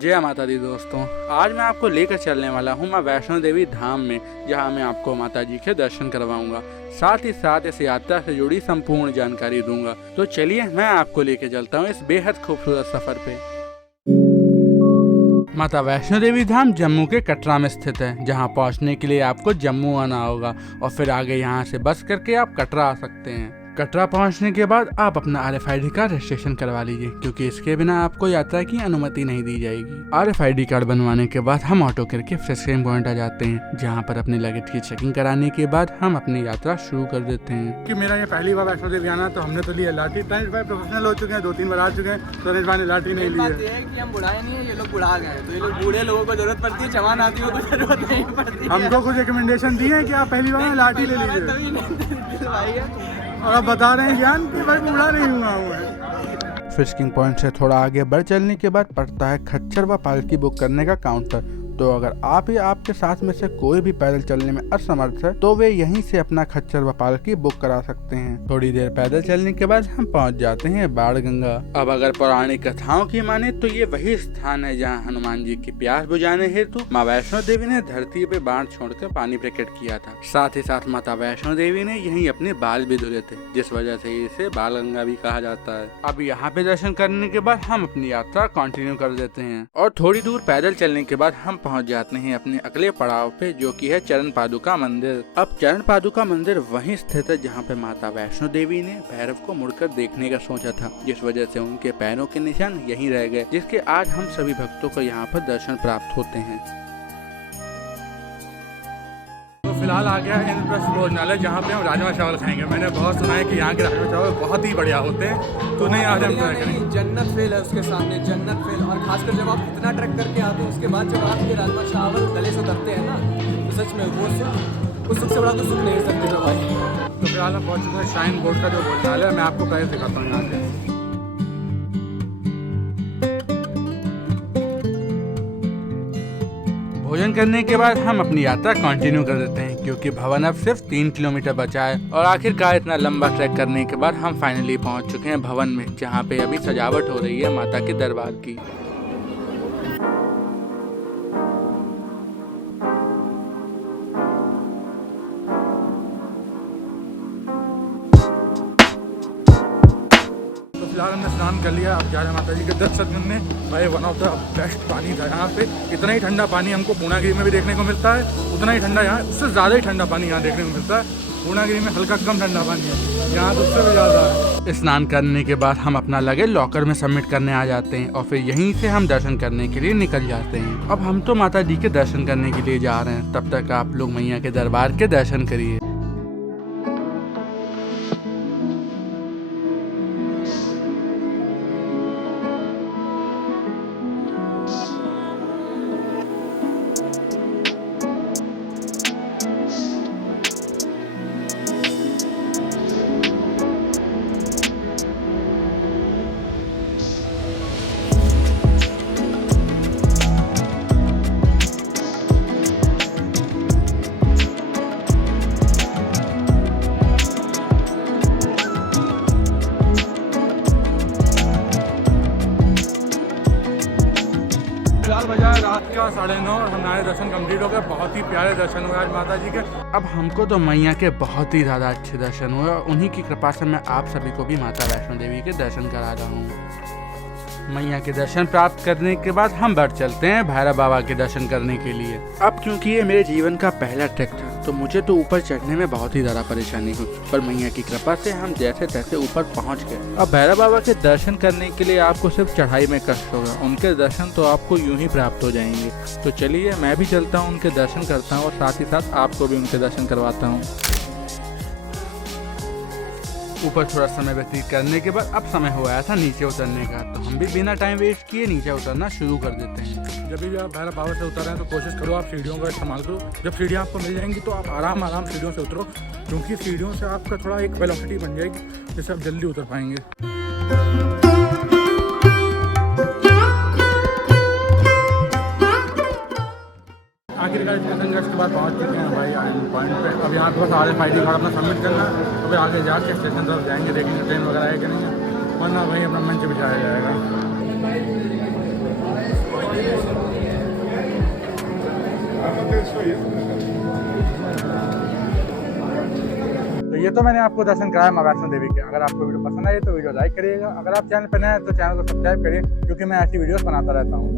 जय माता दी दोस्तों, आज मैं आपको लेकर चलने वाला हूँ माँ वैष्णो देवी धाम में, जहाँ मैं आपको माता जी के दर्शन करवाऊंगा। साथ ही साथ इस यात्रा से जुड़ी संपूर्ण जानकारी दूंगा। तो चलिए मैं आपको लेकर चलता हूँ इस बेहद खूबसूरत सफर पे। माता वैष्णो देवी धाम जम्मू के कटरा में स्थित है, जहाँ पहुँचने के लिए आपको जम्मू आना होगा और फिर आगे यहाँ से बस करके आप कटरा आ सकते हैं। कटरा पहुंचने के बाद आप अपना RFID कार्ड रजिस्ट्रेशन करवा लीजिए, क्योंकि इसके बिना आपको यात्रा की अनुमति नहीं दी जाएगी। RFID कार्ड बनवाने के बाद हम ऑटो करके फ्रेशरिंग पॉइंट आ जाते हैं, जहां पर अपने लगेज की चेकिंग कराने के बाद हम अपनी यात्रा शुरू कर देते हैं। कि मेरा ये पहली बार वैष्णो देवी आना, तो हमने तो लिया लाठी। तनिष भाई प्रोफेशनल हो चुके हैं, 2-3 बार आ चुके हैं, तनिष भाई ने लाठी नहीं ली है। कि हम बुढ़ाए नहीं है, ये लोग बुढ़ा गए, तो ये लोग बूढ़े लोगों को जरूरत पड़ती है, जवान आदमियों को जरूरत नहीं पड़ती। हमको कुछ रिकमेंडेशन दिए हैं कि आप पहली बार लाठी ले लीजिए, और आप बता रहे हैं ज्ञान कि भाई बूढ़ा नहीं हुआ हूँ। फिशिंग पॉइंट से थोड़ा आगे बढ़ चलने के बाद पड़ता है खच्चर व पालकी बुक करने का काउंटर। तो अगर आप या आपके साथ में से कोई भी पैदल चलने में असमर्थ है, तो वे यहीं से अपना खच्चर व पालकी बुक करा सकते हैं। थोड़ी देर पैदल चलने के बाद हम पहुंच जाते हैं बाण गंगा। अब अगर पौराणिक कथाओं की माने तो ये वही स्थान है जहां हनुमान जी की प्यास बुझाने हेतु माँ वैष्णो देवी ने धरती पे बाण छोड़कर पानी प्रकट किया था। साथ ही साथ माता वैष्णो देवी ने यहीं अपने बाल भी धुले थे, जिस वजह से इसे बाल गंगा भी कहा जाता है। अब यहाँ पे दर्शन करने के बाद हम अपनी यात्रा कंटिन्यू कर देते हैं और थोड़ी दूर पैदल चलने के बाद हम पहुंच जाते हैं अपने अगले पड़ाव पे, जो कि है चरण पादुका मंदिर। अब चरण पादुका मंदिर वहीं स्थित है जहां पे माता वैष्णो देवी ने भैरव को मुड़कर देखने का सोचा था, जिस वजह से उनके पैरों के निशान यहीं रह गए, जिसके आज हम सभी भक्तों को यहाँ पर दर्शन प्राप्त होते हैं। तो फिलहाल आ गया है इंद्रप्रस्थ भोजनालय, जहाँ पे हम राजमा चावल खाएंगे। मैंने बहुत सुना है कि यहाँ के राजमा चावल बहुत ही बढ़िया होते हैं, तो नहीं आज हम ट्राई करेंगे। जन्नत फेल है उसके सामने, जन्नत फेल। और खासकर जब आप इतना ट्रैक करके आते हो, उसके बाद जब आपके राजमा चावल गले से उतरते हैं ना, तो सच में वो सुख, उस सुख से बड़ा तो सुख नहीं सकते भाई। तो फिलहाल हम पहुँच चुके हैं श्राइन बोर्ड का जो भोजनालय है। मैं आपको प्राइस दिखाता हूँ यहाँ के। भोजन करने के बाद हम अपनी यात्रा कंटिन्यू कर देते हैं, क्योंकि भवन अब सिर्फ 3 किलोमीटर बचा है। और आखिरकार इतना लंबा ट्रैक करने के बाद हम फाइनली पहुंच चुके हैं भवन में, जहां पे अभी सजावट हो रही है माता के दरबार की। फिलहाल हमने स्नान कर लिया, अब जा रहे हैं माता जी के दर्शन करने। भाई वन ऑफ द बेस्ट पानी था यहाँ पे। इतना ही ठंडा पानी हमको पूर्णागिरी में भी देखने को मिलता है, उतना ही ठंडा यहाँ, उससे ज़्यादा ही ठंडा पानी यहाँ देखने को मिलता है। पूर्णागिरी में हल्का कम ठंडा पानी है, यहाँ तो उससे भी ज़्यादा है। स्नान करने के बाद हम अपना लगेज लॉकर में सबमिट करने आ जाते हैं और फिर यहीं से हम दर्शन करने के लिए निकल जाते हैं। अब हम तो माता जी के दर्शन करने के लिए जा रहे हैं, तब तक आप लोग मैया के दरबार के दर्शन करिए। फिलहाल बजा है रात का 9:30 और हमारे दर्शन कंप्लीट हो गए। बहुत ही प्यारे दर्शन हुए आज माता जी के। अब हमको तो मैया के बहुत ही ज़्यादा अच्छे दर्शन हुए और उन्हीं की कृपा से मैं आप सभी को भी माता वैष्णो देवी के दर्शन करा रहा हूँ। मैया के दर्शन प्राप्त करने के बाद हम बढ़ चलते हैं भैरव बाबा के दर्शन करने के लिए। अब क्योंकि ये मेरे जीवन का पहला ट्रैक था, तो मुझे तो ऊपर चढ़ने में बहुत ही ज़्यादा परेशानी हुई, पर मैया की कृपा से हम जैसे तैसे ऊपर पहुंच गए। अब भैरव बाबा के दर्शन करने के लिए आपको सिर्फ चढ़ाई में कष्ट होगा, उनके दर्शन तो आपको यूं ही प्राप्त हो जाएंगे। तो चलिए मैं भी चलता हूँ, उनके दर्शन करता हूँ और साथ ही साथ आपको भी उनके दर्शन करवाता हूँ। ऊपर थोड़ा समय व्यतीत करने के बाद अब समय हो आया था नीचे उतरने का, तो हम भी बिना टाइम वेस्ट किए नीचे उतरना शुरू कर देते हैं। जब भी आप भैरव बाबा से उतर रहे हैं तो कोशिश करो आप सीढ़ियों का इस्तेमाल करो। जब सीढ़ियाँ आपको मिल जाएंगी तो आप आराम आराम सीढ़ियों से उतरो, क्योंकि सीढ़ियों से आपका थोड़ा एक वेलोसिटी बन जाएगी, जिससे आप जल्दी उतर पाएंगे। आखिरकार स्टेशन जस्ट के बाद पहुँच चुके हैं भाई पॉइंट पे। अब यहाँ पे बस RFID कार्ड अपना सबमिट करना है, तो फिर आगे जाके स्टेशन तरफ जाएंगे, देखेंगे ट्रेन वगैरह है कि नहीं है, वरना भाई अपना मंच बिछाया जाएगा। तो ये तो मैंने आपको दर्शन कराया माँ वैष्णो देवी के। अगर आपको वीडियो पसंद आई तो वीडियो लाइक करिएगा। अगर आप चैनल पर नए हैं तो चैनल को सब्सक्राइब करिए, क्योंकि मैं ऐसी वीडियोस बनाता रहता हूँ।